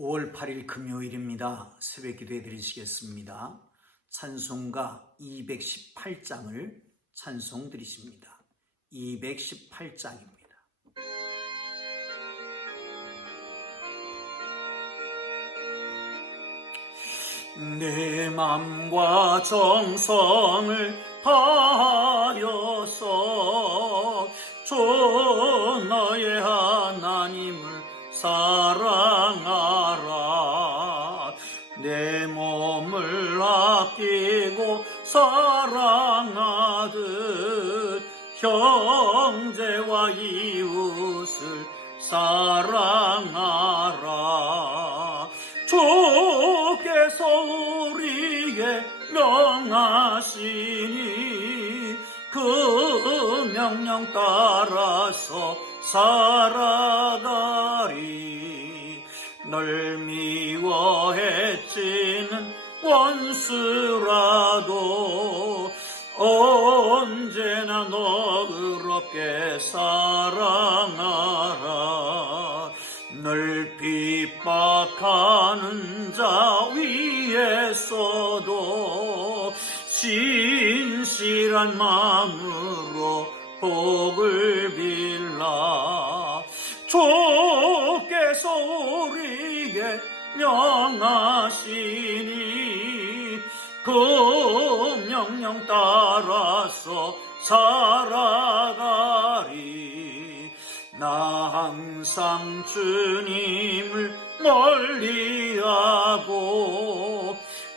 5월 8일 금요일입니다. 새벽 기도해 드리시겠습니다. 찬송가 218장을 찬송 드리십니다. 218장입니다. 내 맘과 정성을 다하여서 주 너의 하나님을 사랑하라. 내 몸을 아끼고 사랑하듯 형제와 이웃을 사랑하라. 주께서 우리에게 명하시니 그 명령 따라서 살아가리. 널 미워해치는 원수라도 언제나 너 의롭게 사랑하라. 널 핍박하는 자 위에서도 신실한 마음으로 복을 빌라. 주께서 우리에게 명하시니 그 명령 따라서 살아가리. 나 항상 주님을 멀리하고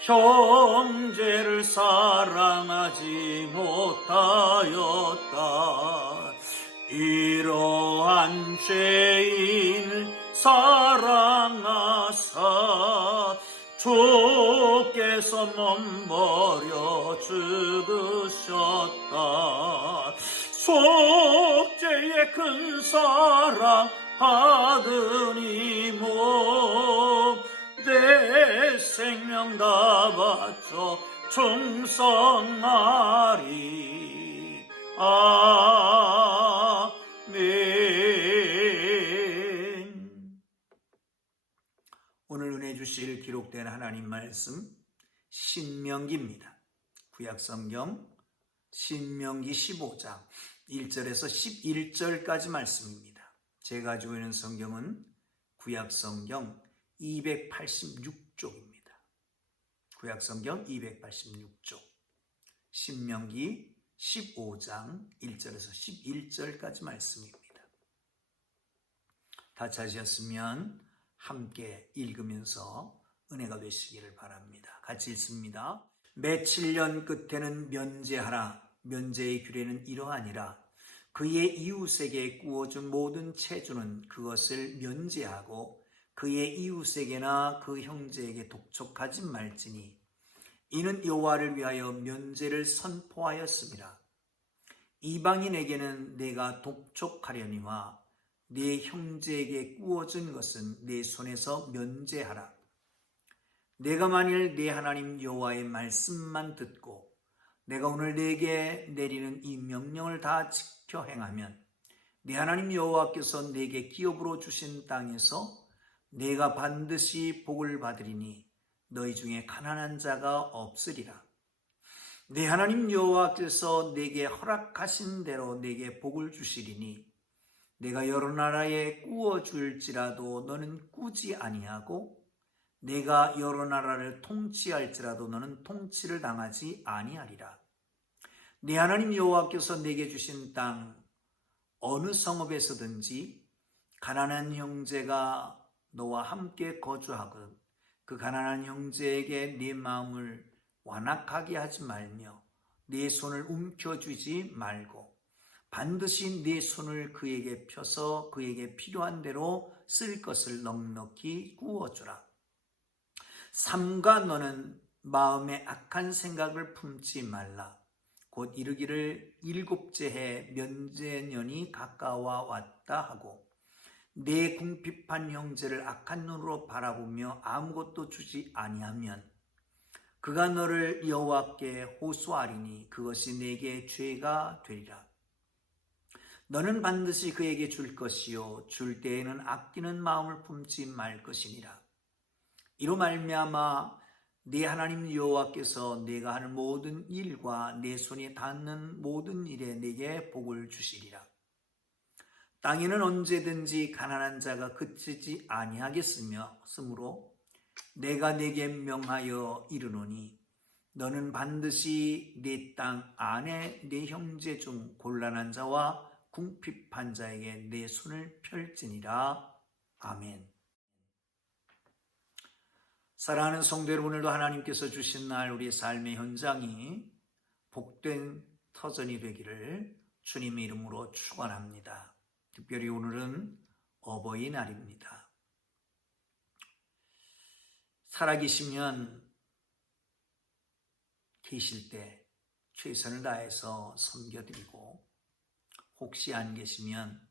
형제를 사랑하지 못하였다. 이러한 죄인을 사랑하사 주께서 몸버려 죽으셨다. 속죄의 큰 사랑 받으니 내 생명 다 바쳐 충성하리. 아멘. 오늘 은혜 주실 기록된 하나님 말씀 신명기입니다. 구약성경 신명기 15장 1절에서 11절까지 말씀입니다. 제가 가지고 있는 성경은 구약성경 286쪽입니다. 구약성경 286쪽 신명기 15장 1절에서 11절까지 말씀입니다. 다 찾으셨으면 함께 읽으면서 은혜가 되시기를 바랍니다. 같이 읽습니다. 매 7년 끝에는 면제하라. 면제의 규례는 이러하니라. 그의 이웃에게 구워준 모든 채주는 그것을 면제하고 그의 이웃에게나 그 형제에게 독촉하지 말지니 이는 여호와를 위하여 면제를 선포하였음이라. 이방인에게는 내가 독촉하려니와 네 형제에게 구워준 것은 내 손에서 면제하라. 내가 만일 내 하나님 여호와의 말씀만 듣고 내가 오늘 내게 내리는 이 명령을 다 지켜 행하면 내 하나님 여호와께서 내게 기업으로 주신 땅에서 내가 반드시 복을 받으리니 너희 중에 가난한 자가 없으리라. 내 하나님 여호와께서 내게 허락하신 대로 내게 복을 주시리니 내가 여러 나라에 구워줄지라도 너는 꾸지 아니하고 내가 여러 나라를 통치할지라도 너는 통치를 당하지 아니하리라. 네 하나님 여호와께서 내게 주신 땅 어느 성읍에서든지 가난한 형제가 너와 함께 거주하고 그 가난한 형제에게 네 마음을 완악하게 하지 말며 네 손을 움켜쥐지 말고 반드시 네 손을 그에게 펴서 그에게 필요한 대로 쓸 것을 넉넉히 구워주라. 삼가 너는 마음에 악한 생각을 품지 말라. 곧 이르기를 일곱째 해 면제년이 가까워 왔다 하고 내 궁핍한 형제를 악한 눈으로 바라보며 아무것도 주지 아니하면 그가 너를 여호와께 호소하리니 그것이 내게 죄가 되리라. 너는 반드시 그에게 줄 것이요 줄 때에는 아끼는 마음을 품지 말 것이니라. 이로 말미암아 네 하나님 여호와께서 내가 하는 모든 일과 내 손에 닿는 모든 일에 내게 복을 주시리라. 땅에는 언제든지 가난한 자가 그치지 아니하겠으므로 내가 내게 명하여 이르노니 너는 반드시 네 땅 안에 네 형제 중 곤란한 자와 궁핍한 자에게 내 손을 펼지니라. 아멘. 사랑하는 성도 여러분, 오늘도 하나님께서 주신 날 우리의 삶의 현장이 복된 터전이 되기를 주님의 이름으로 축원합니다. 특별히 오늘은 어버이날입니다. 살아계시면 계실 때 최선을 다해서 섬겨드리고, 혹시 안 계시면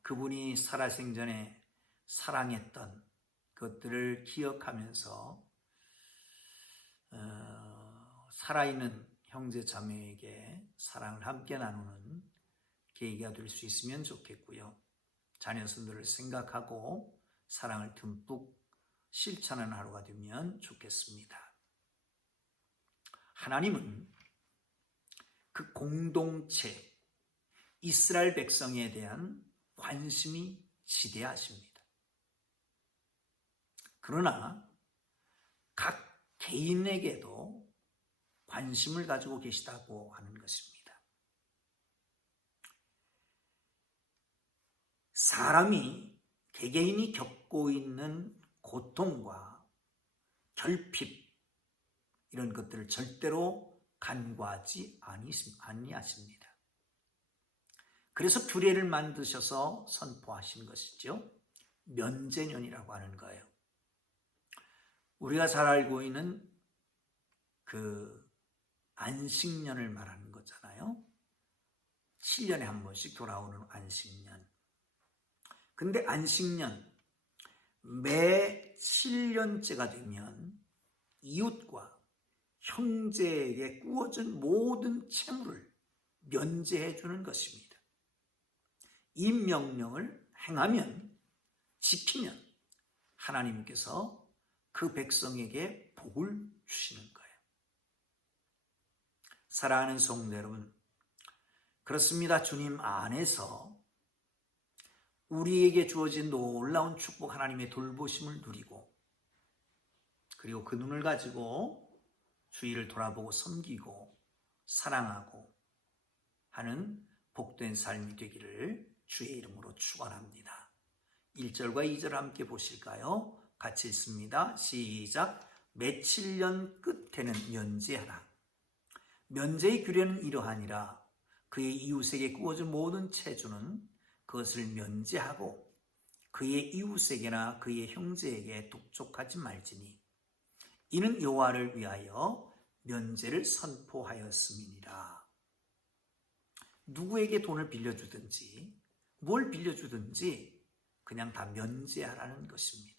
그분이 살아생전에 사랑했던 것들을 기억하면서 살아있는 형제 자매에게 사랑을 함께 나누는 계기가 될 수 있으면 좋겠고요. 자녀선들을 생각하고 사랑을 듬뿍 실천하는 하루가 되면 좋겠습니다. 하나님은 그 공동체 이스라엘 백성에 대한 관심이 지대하십니다. 그러나 각 개인에게도 관심을 가지고 계시다고 하는 것입니다. 사람이 개개인이 겪고 있는 고통과 결핍, 이런 것들을 절대로 간과하지 아니하십니다. 그래서 규례를 만드셔서 선포하신 것이죠. 면제년이라고 하는 거예요. 우리가 잘 알고 있는 그 안식년을 말하는 거잖아요. 7년에 한 번씩 돌아오는 안식년. 근데 안식년, 매 7년째가 되면 이웃과 형제에게 꾸어진 모든 채무를 면제해 주는 것입니다. 이 명령을 행하면, 지키면 하나님께서 그 백성에게 복을 주시는 거예요. 사랑하는 성도 여러분, 그렇습니다. 주님 안에서 우리에게 주어진 놀라운 축복, 하나님의 돌보심을 누리고, 그리고 그 눈을 가지고 주위를 돌아보고 섬기고 사랑하고 하는 복된 삶이 되기를 주의 이름으로 축원합니다. 1절과 2절 함께 보실까요? 같이 읽습니다. 시작. 매 7년 끝에는 면제하라. 면제의 규례는 이러하니라. 그의 이웃에게 꾸어진 모든 채주는 그것을 면제하고 그의 이웃에게나 그의 형제에게 독촉하지 말지니 이는 여호와를 위하여 면제를 선포하였음이니라. 누구에게 돈을 빌려주든지 뭘 빌려주든지 그냥 다 면제하라는 것입니다.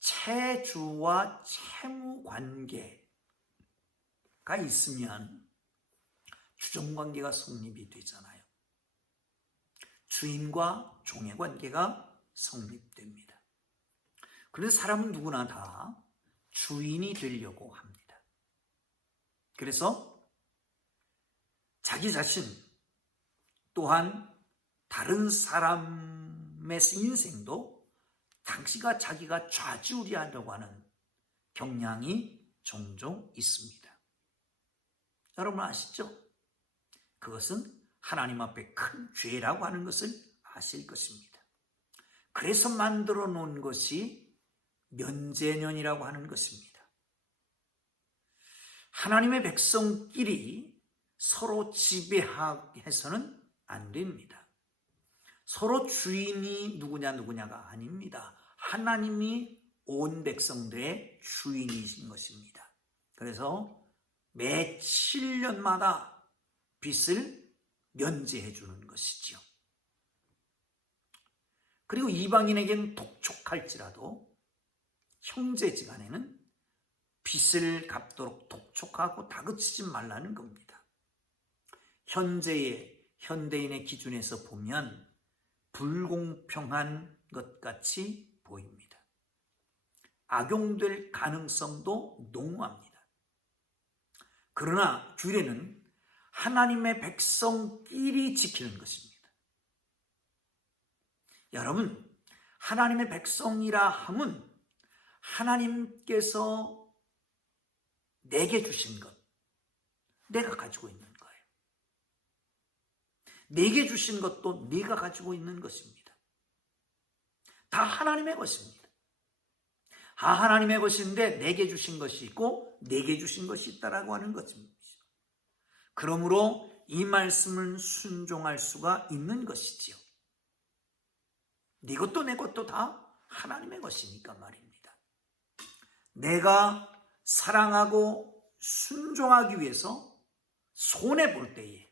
채주와 채무 관계가 있으면 주종관계가 성립이 되잖아요. 주인과 종의 관계가 성립됩니다. 그런데 사람은 누구나 다 주인이 되려고 합니다. 그래서 자기 자신 또한 다른 사람의 인생도 당시가 자기가 좌지우지하려고 하는 경향이 종종 있습니다. 여러분 아시죠? 그것은 하나님 앞에 큰 죄라고 하는 것을 아실 것입니다. 그래서 만들어 놓은 것이 면제년이라고 하는 것입니다. 하나님의 백성끼리 서로 지배해서는 안 됩니다. 서로 주인이 누구냐가 아닙니다. 하나님이 온 백성들의 주인이신 것입니다. 그래서 매 7년마다 빚을 면제해 주는 것이지요. 그리고 이방인에게는 독촉할지라도 형제지간에는 빚을 갚도록 독촉하고 다그치지 말라는 겁니다. 현대인의 기준에서 보면 불공평한 것 같이 보입니다. 악용될 가능성도 농후합니다. 그러나 규례는 하나님의 백성끼리 지키는 것입니다. 여러분, 하나님의 백성이라 함은 하나님께서 내게 주신 것, 내가 가지고 있는 거예요. 내게 주신 것도 네가 가지고 있는 것입니다. 다 하나님의 것입니다. 다 하나님의 것인데 내게 주신 것이 있고 내게 주신 것이 있다라고 하는 것입니다. 그러므로 이 말씀을 순종할 수가 있는 것이지요. 네 것도 내 것도 다 하나님의 것이니까 말입니다. 내가 사랑하고 순종하기 위해서 손해볼 때에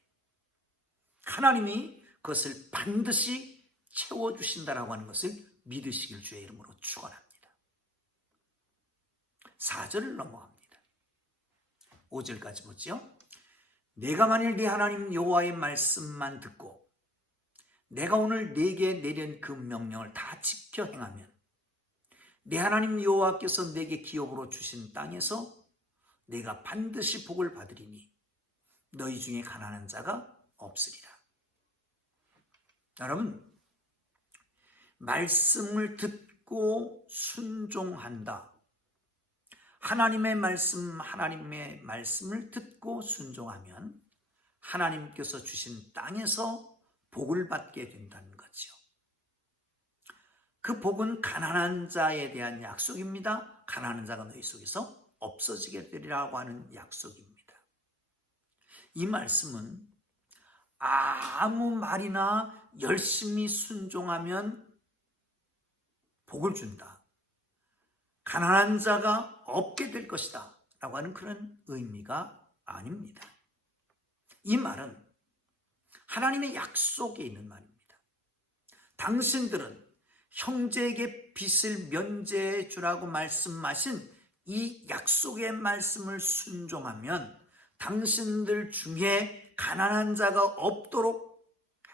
하나님이 그것을 반드시 채워주신다라고 하는 것을 믿으시길 주의 이름으로 축원합니다. 4절을 넘어갑니다. 5절까지 보죠. 내가 만일 네 하나님 여호와의 말씀만 듣고 내가 오늘 네게 내린 그 명령을 다 지켜 행하면 내 하나님 여호와께서 내게 기업으로 주신 땅에서 내가 반드시 복을 받으리니 너희 중에 가난한 자가 없으리라. 여러분, 말씀을 듣고 순종한다. 하나님의 말씀을 듣고 순종하면 하나님께서 주신 땅에서 복을 받게 된다는 거죠. 그 복은 가난한 자에 대한 약속입니다. 가난한 자가 너희 속에서 없어지게 되리라고 하는 약속입니다. 이 말씀은 아무 말이나 열심히 순종하면 복을 준다. 가난한 자가 없게 될 것이다 라고 하는 그런 의미가 아닙니다. 이 말은 하나님의 약속에 있는 말입니다. 당신들은 형제에게 빚을 면제해 주라고 말씀하신 이 약속의 말씀을 순종하면 당신들 중에 가난한 자가 없도록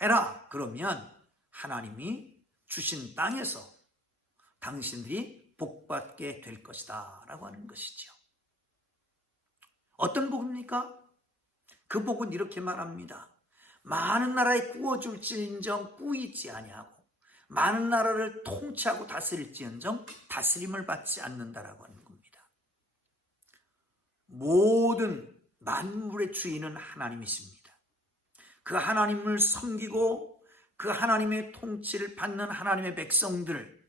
해라. 그러면 하나님이 주신 땅에서 당신들이 복받게 될 것이다 라고 하는 것이죠. 어떤 복입니까? 그 복은 이렇게 말합니다. 많은 나라에 구워줄지언정 꾸이지 아니하고 많은 나라를 통치하고 다스릴지언정 다스림을 받지 않는다라고 하는 겁니다. 모든 만물의 주인은 하나님이십니다. 그 하나님을 섬기고 그 하나님의 통치를 받는 하나님의 백성들,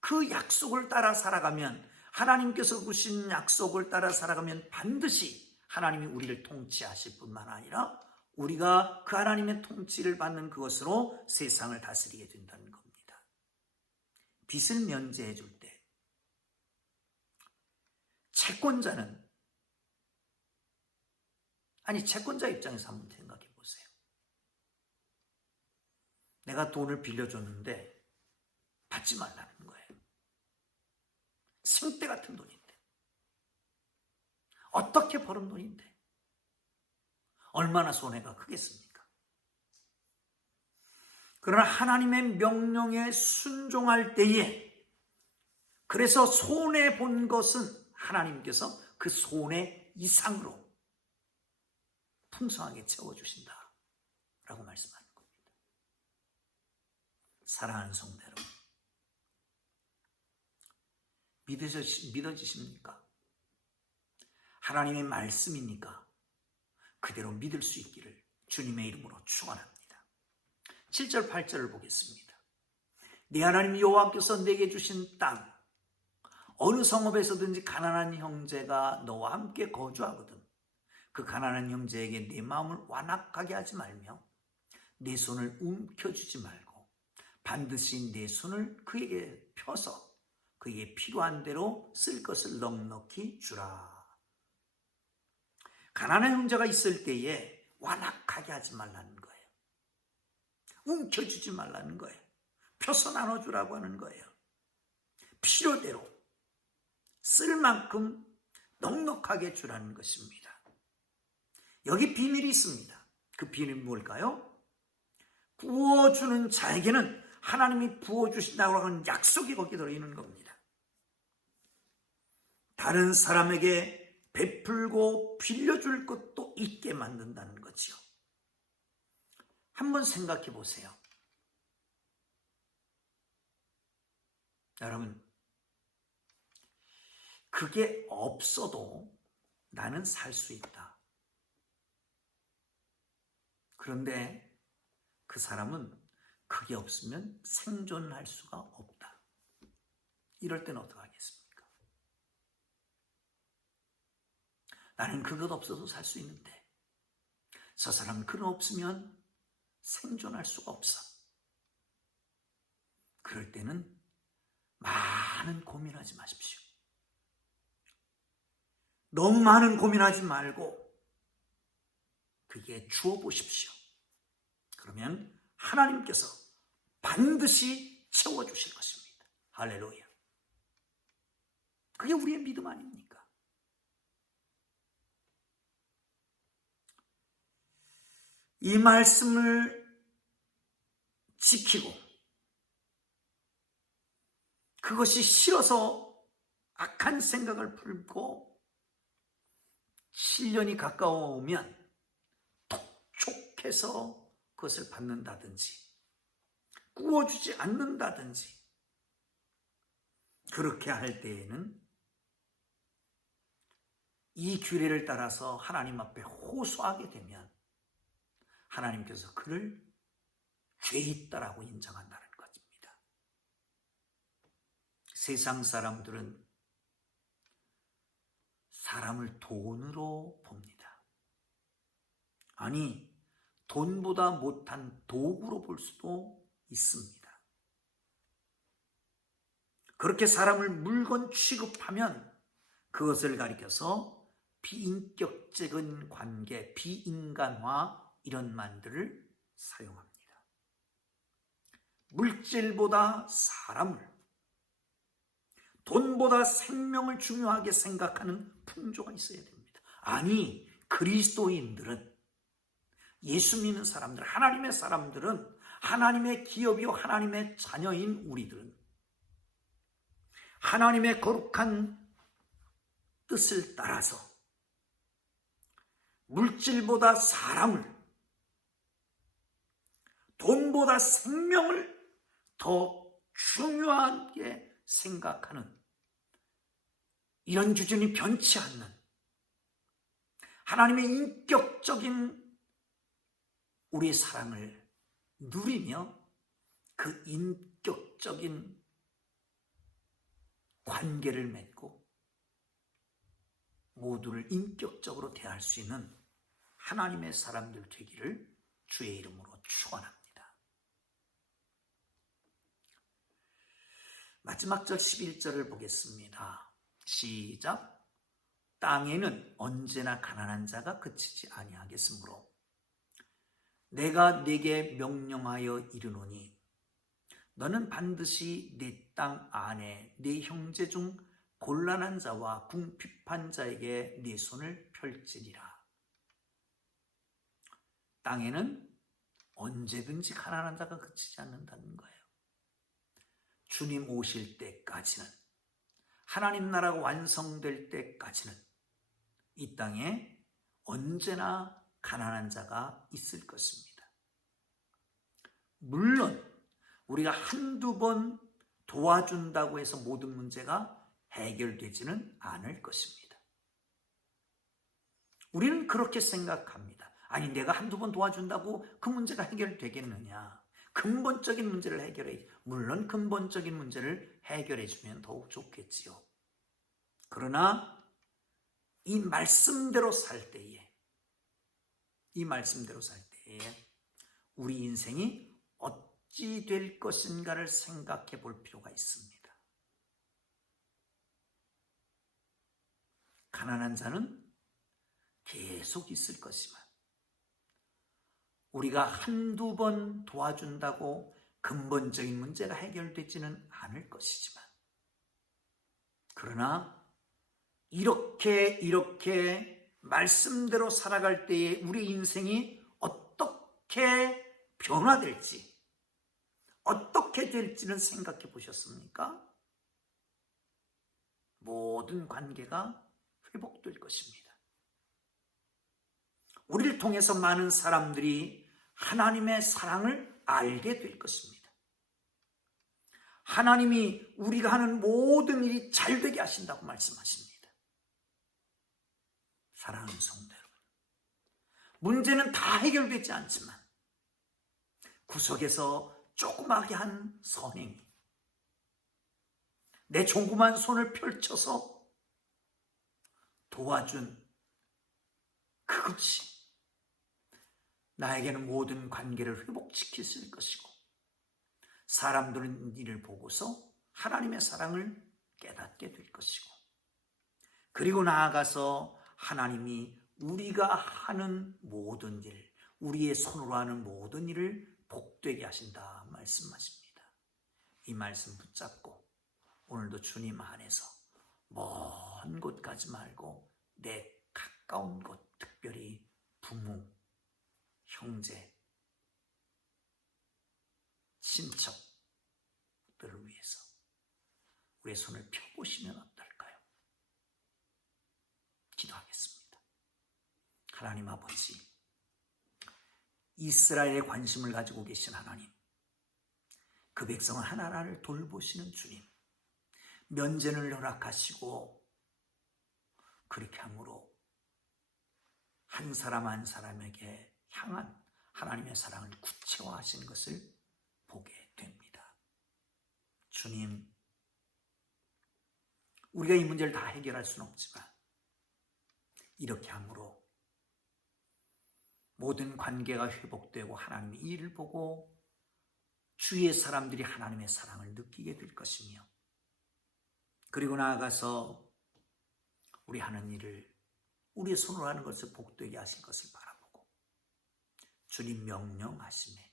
그 약속을 따라 살아가면, 하나님께서 주신 약속을 따라 살아가면 반드시 하나님이 우리를 통치하실 뿐만 아니라 우리가 그 하나님의 통치를 받는 그것으로 세상을 다스리게 된다는 겁니다. 빚을 면제해 줄 때 채권자는, 채권자 입장에서 한번 생각해 보세요. 내가 돈을 빌려줬는데 받지 말라는 거예요. 생때 같은 돈인데, 어떻게 벌은 돈인데 얼마나 손해가 크겠습니까? 그러나 하나님의 명령에 순종할 때에, 그래서 손해 본 것은 하나님께서 그 손해 이상으로 풍성하게 채워주신다 라고 말씀하는 겁니다. 사랑하는 성도 여러분, 믿어지십니까? 하나님의 말씀이니까 그대로 믿을 수 있기를 주님의 이름으로 축원합니다. 7절 8절을 보겠습니다. 네 하나님 여호와께서 내게 주신 땅, 어느 성읍에서든지 가난한 형제가 너와 함께 거주하거든 그 가난한 형제에게 네 마음을 완악하게 하지 말며 내 손을 움켜쥐지 말고 반드시 내 손을 그에게 펴서 그에게 필요한 대로 쓸 것을 넉넉히 주라. 가난한 형제가 있을 때에 완악하게 하지 말라는 거예요. 움켜쥐지 말라는 거예요. 펴서 나눠주라고 하는 거예요. 필요대로 쓸 만큼 넉넉하게 주라는 것입니다. 여기 비밀이 있습니다. 그 비밀은 뭘까요? 구워주는 자에게는 하나님이 부어주신다고 하는 약속이 거기에 들어있는 겁니다. 다른 사람에게 베풀고 빌려줄 것도 있게 만든다는 거지요. 한번 생각해 보세요. 여러분, 그게 없어도 나는 살 수 있다. 그런데 그 사람은 그게 없으면 생존할 수가 없다. 이럴 때는 어떡하겠습니까? 나는 그것 없어도 살 수 있는데 저 사람은 그거 없으면 생존할 수가 없어. 그럴 때는 많은 고민하지 마십시오. 너무 많은 고민하지 말고 그게 주어 보십시오. 그러면 하나님께서 반드시 채워주실 것입니다. 할렐루야. 그게 우리의 믿음 아닙니까? 이 말씀을 지키고 그것이 싫어서 악한 생각을 품고 7년이 가까워오면 독촉해서 그것을 받는다든지 구워주지 않는다든지 그렇게 할 때에는 이 규례를 따라서 하나님 앞에 호소하게 되면 하나님께서 그를 죄 있다라고 인정한다는 것입니다. 세상 사람들은 사람을 돈으로 봅니다. 아니, 돈보다 못한 도구로 볼 수도 있습니다. 그렇게 사람을 물건 취급하면 그것을 가리켜서 비인격적인 관계, 비인간화 이런 말들을 사용합니다. 물질보다 사람을, 돈보다 생명을 중요하게 생각하는 풍조가 있어야 됩니다. 아니, 그리스도인들은, 예수 믿는 사람들, 하나님의 사람들은, 하나님의 기업이요 하나님의 자녀인 우리들은 하나님의 거룩한 뜻을 따라서 물질보다 사람을, 돈보다 생명을 더 중요하게 생각하는 이런 기준이 변치 않는 하나님의 인격적인 우리의 사랑을 누리며 그 인격적인 관계를 맺고 모두를 인격적으로 대할 수 있는 하나님의 사람들 되기를 주의 이름으로 축원합니다. 마지막 절 11절을 보겠습니다. 시작. 땅에는 언제나 가난한 자가 그치지 아니하겠으므로 내가 네게 명령하여 이르노니 너는 반드시 네 땅 안에 네 형제 중 곤란한 자와 궁핍한 자에게 네 손을 펼치리라. 땅에는 언제든지 가난한 자가 그치지 않는다는 거예요. 주님 오실 때까지는, 하나님 나라가 완성될 때까지는 이 땅에 언제나 가난한 자가 있을 것입니다. 물론 우리가 한두 번 도와준다고 해서 모든 문제가 해결되지는 않을 것입니다. 우리는 그렇게 생각합니다. 아니, 내가 한두 번 도와준다고 그 문제가 해결되겠느냐? 근본적인 문제를 해결해, 물론 근본적인 문제를 해결해 주면 더욱 좋겠지요. 그러나 이 말씀대로 살 때에 우리 인생이 어찌 될 것인가를 생각해 볼 필요가 있습니다. 가난한 자는 계속 있을 것이지만 우리가 한두 번 도와준다고 근본적인 문제가 해결되지는 않을 것이지만, 그러나 이렇게 말씀대로 살아갈 때에 우리 인생이 어떻게 변화될지, 어떻게 될지는 생각해 보셨습니까? 모든 관계가 회복될 것입니다. 우리를 통해서 많은 사람들이 하나님의 사랑을 알게 될 것입니다. 하나님이 우리가 하는 모든 일이 잘 되게 하신다고 말씀하십니다. 사랑하는 성도 여러분, 문제는 다 해결되지 않지만 구석에서 조그맣게 한 선행이 내 조그만 손을 펼쳐서 도와준 그것이 나에게는 모든 관계를 회복시킬 수 있을 것이고, 사람들은 이를 보고서 하나님의 사랑을 깨닫게 될 것이고, 그리고 나아가서 하나님이 우리가 하는 모든 일, 우리의 손으로 하는 모든 일을 복되게 하신다 말씀하십니다. 이 말씀 붙잡고 오늘도 주님 안에서 먼 곳 가지 말고 내 가까운 곳, 특별히 부모, 형제, 친척들을 위해서 우리의 손을 펴보시면 어떨까요? 기도하겠습니다. 하나님 아버지, 이스라엘에 관심을 가지고 계신 하나님, 그 백성을 하나하나를 돌보시는 주님, 면전을 허락하시고 그렇게 함으로 한 사람 한 사람에게 향한 하나님의 사랑을 구체화하신 것을 보게 됩니다. 주님, 우리가 이 문제를 다 해결할 수는 없지만 이렇게 함으로 모든 관계가 회복되고 하나님의 일을 보고 주위의 사람들이 하나님의 사랑을 느끼게 될 것이며, 그리고 나아가서 우리 하는 일을 우리의 손으로 하는 것을 복되게 하신 것을 바라보고 주님 명령하심에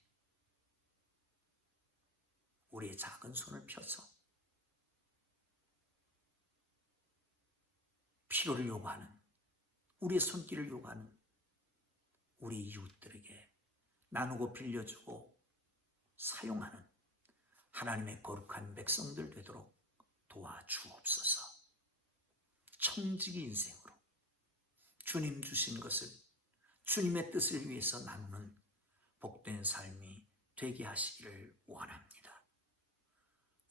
우리의 작은 손을 펴서 필요를 요구하는, 우리의 손길을 요구하는 우리 이웃들에게 나누고 빌려주고 사용하는 하나님의 거룩한 백성들 되도록 도와주옵소서. 청지기 인생으로 주님 주신 것을 주님의 뜻을 위해서 나누는 복된 삶이 되게 하시기를 원합니다.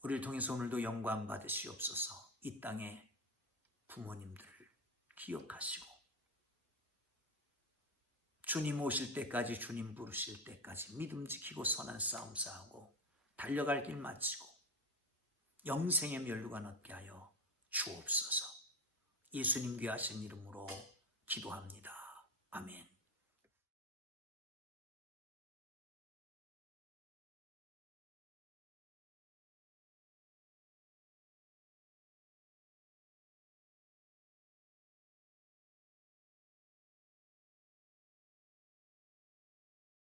우리를 통해서 오늘도 영광 받으시옵소서. 이 땅의 부모님들을 기억하시고 주님 오실 때까지, 주님 부르실 때까지 믿음 지키고 선한 싸움 싸우고 달려갈 길 마치고 영생의 면류관 얻게 하여 주옵소서. 예수님 귀하신 이름으로 기도합니다. 아멘.